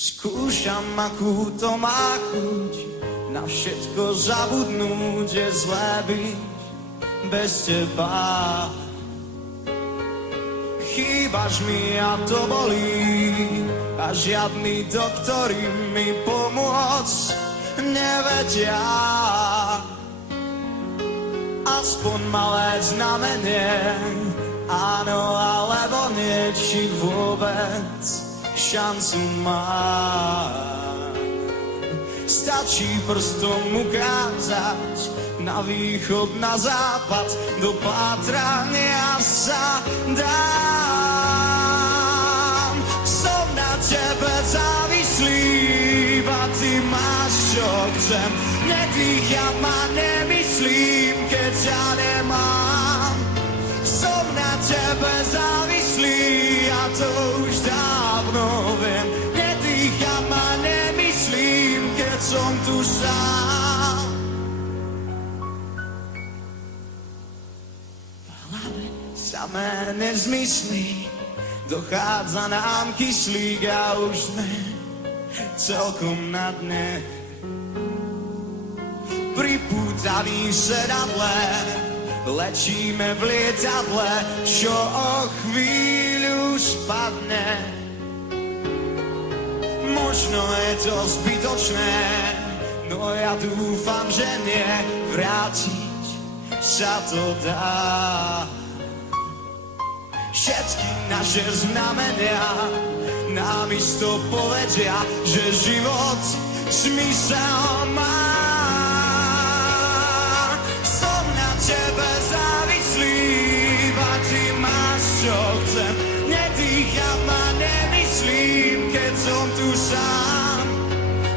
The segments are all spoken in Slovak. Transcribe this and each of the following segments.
Skúšam, akú to má chuť, na všetko zabudnúť je zlé byť bez teba. Chýbaš mi a to bolí, a žiadny doktori mi pomôcť nevedia. Aspoň malé znamenie, áno alebo nie, či vôbec šancu mám. Stačí prstom ukázať na východ, na západ, do pátrania sa dám. Som na tebe závislý, iba ty máš, čo chcem. Nedýcham a nemyslím, keď ťa nemám. Som na tebe závislý a to už dávno viem. Nedýcham a nemyslím, keď som tu sám. V hlave samé nezmysly, dochádza nám kyslík a už sme celkom na dne. Pripútaný sedadle, lečíme v lietadle, čo o chvíľu spadne. Možno je to zbytočné, no ja dúfam, že nie, vrátiť sa to dá. Všetky naše znamenia nám isto povedia, že život zmysel má. Som na tebe závislý, iba ty máš, čo chcem. Nedýcham a nemyslím, keď som tu sám.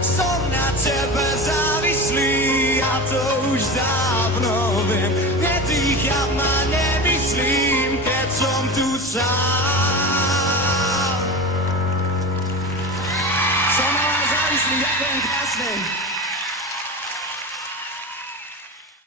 Som na tebe závislý a to už dávno viem. Nedýcham a nemyslím, keď som tu sám. Som na vás závislý, ďakujem krásne.